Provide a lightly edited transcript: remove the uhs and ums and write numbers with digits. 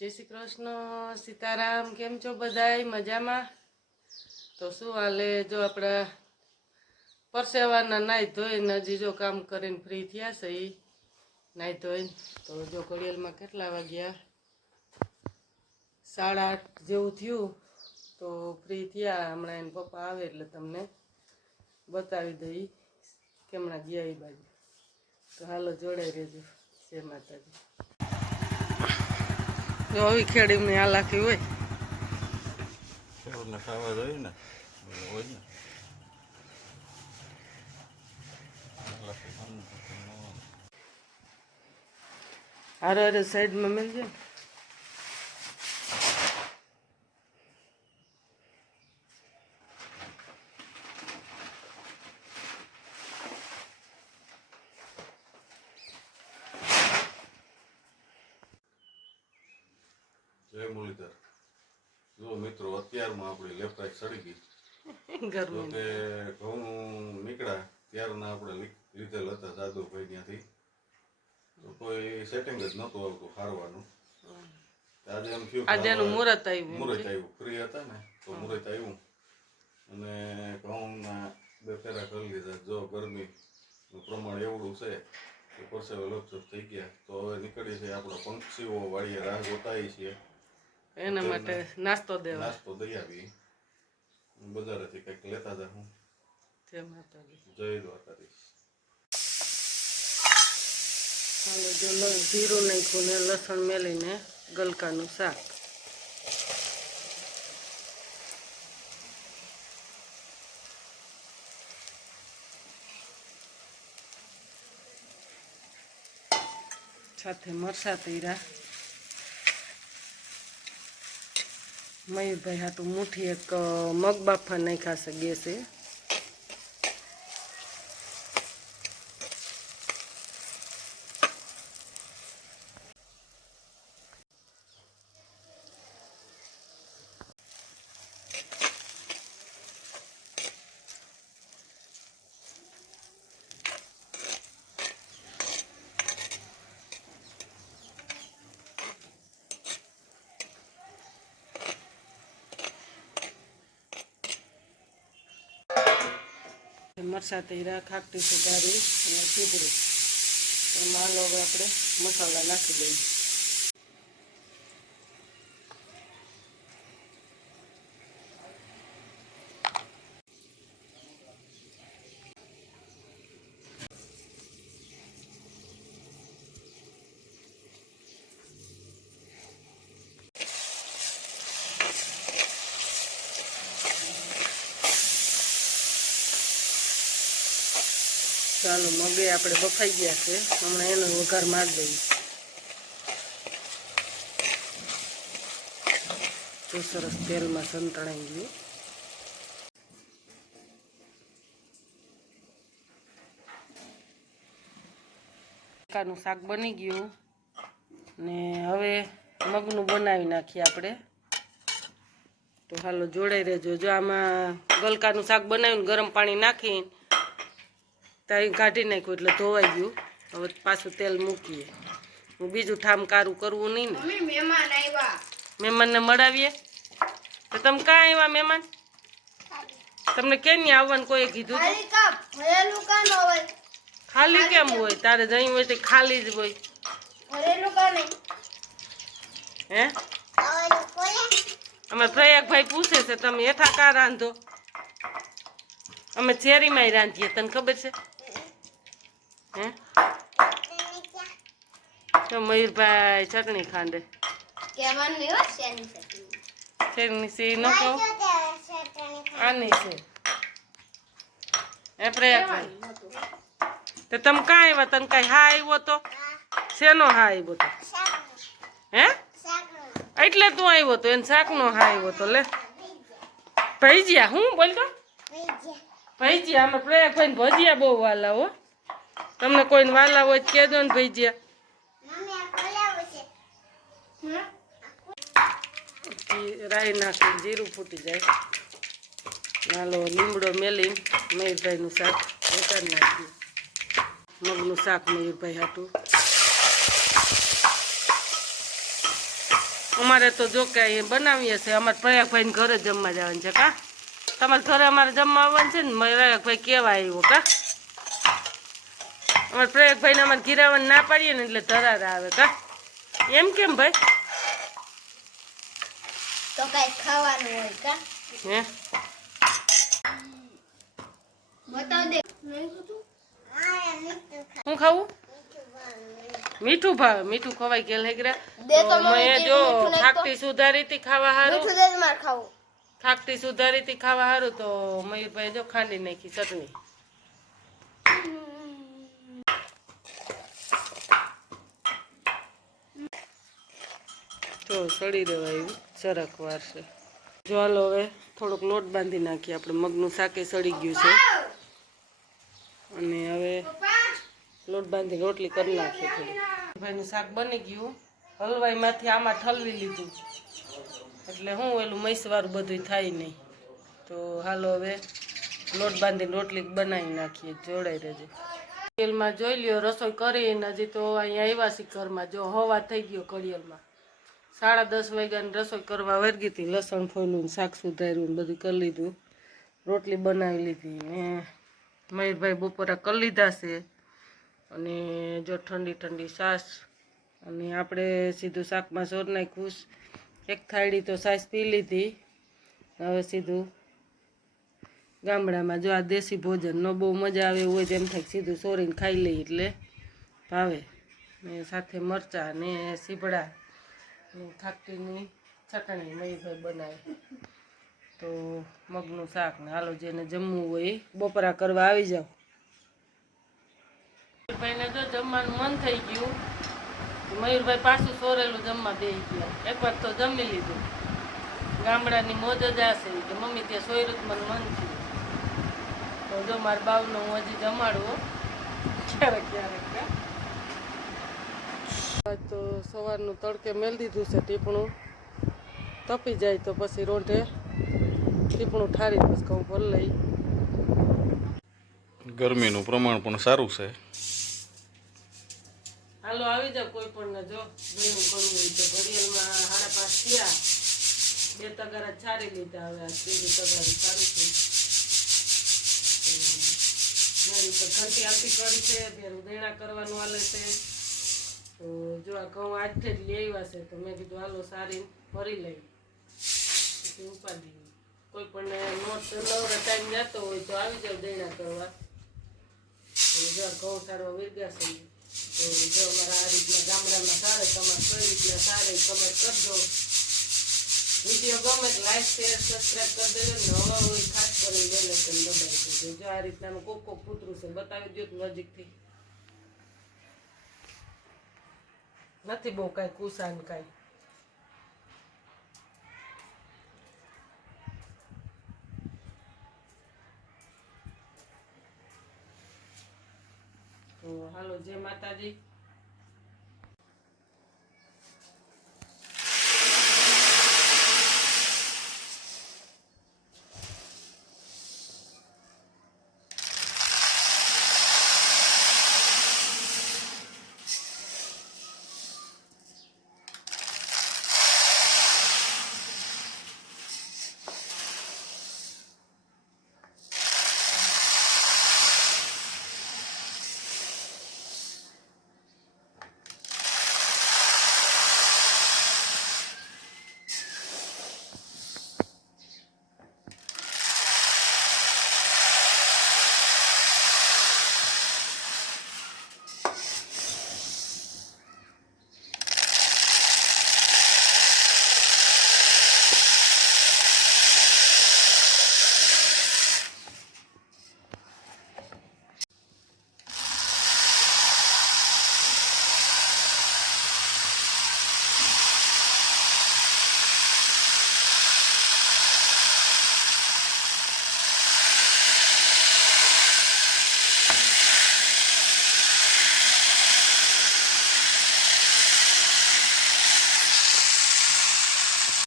जय श्री कृष्ण सीताराम केम छो बधाई मजा में। तो शू हाले जो अपना परसेवाना नाई धोईने हजी जो काम करीने फ्री थया छे नाई धोईने। तो जो घड़ियाल में केटला वाग्या 8:30 जेवुं थयुं। तो फ्री थया हमणां एना पप्पा आवे एटले तमने बतावी दई केमणा गया ए बाजू। तो हालो जोड़ाई रहेजो। जय माताजी। जो આવી ખેડીને હાલાકી હોય ખેડૂતને ખાવા જોઈએ ને હોય ને હાલાકી હારે હારે સાઈડમાં મેળજે ને। જય મુરલીધર। જો મિત્રો અત્યારમાં આપણી લેફ્ટ રાઈટ સડી ગઈ જો ગરમી કે ઘઉં નીકળ્યા ત્યારના આપણે લીધેલ હતા જાદુભાઈ ત્યાંથી તો કોઈ સેટિંગ જ નહોતું આવતું ખારવાનું। આજે એમ થયું આજે એનું મુહૂર્ત આવ્યું ફ્રી હતા ને તો મુહૂર્ત આવ્યું અને ઘઉંના 2 ફેરા કરી લીધા। જો ગરમીનું પ્રમાણ એવડું છે કે પરસેવે લોપચોપ થઈ ગયા। તો હવે નીકળી છે આપણા પંક્ષીઓ વાળીએ રાહ જોતાઈ છીએ એના માટે નાસ્તો દેવા નાસ્તો દઈ આવી બજારેથી કંઈક લેતા હતા હું। જય માતાજી। જય દ્વારકાધીશ। હાલો જો જીરું નાખ્યું ને લસણ મેલીને ગલકાનું શાક। સાથે મરસા તૈરા મયુરભાઈ હાટું મુઠ્ઠી એક મગ બાફા નાખ્યા છે ગેસે। मरसा तैरा खाकटी सुधारी અને સીધરી એમાં હવે આપણે મસાલા નાખી દઈએ। ચાલો મગે આપણે બફાઈ ગયા છે હમણાં એનો વઘાર મારી દઈએ। તો સરસ તેલમાં સંતળાઈ ગયું। કાનું શાક બની ગયું ને હવે મગનું બનાવી નાખીએ આપણે। તો હાલો જોડાઈ રહેજો। જો આમાં ગલકાનું શાક બનાવીને ગરમ પાણી નાખીને તારી કાઢી નાખ્યું એટલે ધોવાઈ ગયું। હવે પાછું તેલ મૂકીએ। હું બીજું ઠામ કારું કરવું નહીં ને। મહેમાન આવ્યા મહેમાનને મળાવીએ તો તમે કાં આવ્યા મહેમાન? તમને ક્યાંય આવવાનું કોઈ કીધું? ખાલી કેમ હોય? તારે જઈ હોય તો ખાલી જ હોય હે? અમે પ્રયાગભાઈ પૂછે છે તમે હેઠા કાં રાંધો? અમે ચેરીમાં રાંધીએ તને ખબર છે હે? તો મયુરભાઈ ચટણી ખાંડે શેરની સી ન કહું આની છે એ પ્રયાગભાઈ તો તમે કાં આવ્યા? તને કાંઈ હા આવ્યો તો શેનો હા આવ્યો તો હે? એટલે તું આવ્યો તો એને શાકનો હા આવ્યો તો લે ભજીયા હું બોલતો ભજીયા અમે પ્રયાગભાઈ ભજીયા બહુ વાલા હો। તમને કોઈને વાલા હોય તો કહેજો ને ભજીયા। રાઈ નાખી જીરું ફૂટી જાય નાલો લીમડો મેલી મયુરભાઈનું શાક ઉતારી નાખ્યું। મગનું શાક મયુરભાઈ હાટું અમારે તો જો કે અહીં બનાવીએ છીએ, અમારે પ્રયાગભાઈને ઘરે જમવા જવાનું છે કા? તમારે ઘરે અમારે જમવા આવવાનું છે ને, પ્રયાગભાઈ કેવા આવ્યો કા? અમારે પ્રયાગભાઈને અમારે ગિરાવન ના પાડીએ ને એટલે ધરારા આવે કા? એમ કેમ ભાઈ? તો કઈ ખાવાનું હોય કા? હે બતાવ દે. હું ખાવું? મીઠું ભાવે, મીઠું ખવાય કે લેગરા? દે તો તો મમ્મી, મેં જે જો મીઠું નાખ તો. થાકતી સુધારી હતી ખાવા હારું, મીઠું દે જ માર ખાવું. થાકતી સુધારી હતી ખાવા હારું તો મયુરભાઈ જો ખાંડી નાખી ચટણી. જો સડી દેવાય સરક વાર છે. જો હાલો હવે થોડોક લોટ બાંધી નાખીએ, આપણે મગનું શાકે સડી ગયું છે અને હવે લોટ બાંધી રોટલી કરી નાખીએ. થોડી ભાઈનું શાક બની ગયું, હલવાઈમાંથી આમાં ઠલવી લીધું એટલે હું એલું મૈસવાળું બધું થાય નહીં. તો હાલો હવે લોટ બાંધીને રોટલી બનાવી નાખીએ, જોડાઈ રહેજો. કડિયલમાં જોઈ લ્યો રસોઈ કરીને હજી તો અહીંયા આવ્યા છે ઘરમાં. જો હવા થઈ ગયો કડિયલમાં, 10:30 વાગ્યાની રસોઈ કરવા વર્ગી હતી. લસણ ફોયલું, શાક સુધાર્યું, બધું કરી લીધું, રોટલી બનાવી લીધી ને મયુરભાઈ બપોરા કરી લીધા છે. અને જો ઠંડી ઠંડી છાશ, અને આપણે સીધું શાકમાં સોર નાખ્યું. એક થાળી તો છાશ પી લીધી. હવે સીધું ગામડામાં જો આ દેશી ભોજન ન બહુ મજા આવે એવું હોય તેમ થાય સીધું સોરીને ખાઈ લઈએ એટલે ભાવે. ને સાથે મરચાં ને સીભડા ને થાકટીની ચટણી મયુરભાઈ બનાવે. તો મગનું શાક ને હાલો જેને જમવું હોય એ બપોરા કરવા આવી જાઓ. મયુરભાઈને જો જમવાનું મન થઈ ગયું, મયુરભાઈ પાછું સોરેલું જમવા બેસી ગયા. એકવાર તો જમી લીધું. ગામડાની મોજ જ આ છે કે મમ્મી ત્યાં સોયરું મને મન થયું. તો જો મારા બાવને હું હજી જમાડું ક્યારેક ક્યારેક. તો સવારનું તડકે મેલ દીધું છે ટીપણું, તપી જાય તો પછી રોંઢે ટીપણું ઠારી પછી ઘઉં ભર લઈ. ગરમીનું પ્રમાણ પણ સારું છે. હાલો આવી જાવ કોઈ પણ ને જો ભીનું કરવું હોય તો. ઘડિયાળમાં 5:30 થયા, 2 તગારા છારી લીધા, હવે આ ત્રીજું તગારું સારું છે. મારી તો ઘંટી આરતી કરી છે, બેરું દેણા કરવાનું હાલે છે. તો જો આ ઘઉં આજથી જ લઈ આવ્યા છે તો મેં કીધું હાલો સારી ભરી લઈ ઉપાડી. કોઈ પણ નોટ નવરા ટાઈમ જતો હોય તો આવી જાવ દેણા કરવા. તો જો આ ઘઉં સારવા વીરગા છે. તો જો અમારા આ રીતના ગામડામાં સારે, તમારે કઈ રીતના સારે કમેન્ટ કરજો. વિડીયો ગમે લાઈક શેર સબસ્ક્રાઈબ કરી દેજો ને હવા હોય ખાસ કરીને બેલ આઇકન દબાવી દેજો. જો આ રીતનાનું કોક કોક કૂતરું છે બતાવી દો નજીકથી. નથી બહુ કાંઈ કુસાન કાંઈ. તો હાલો જય માતાજી.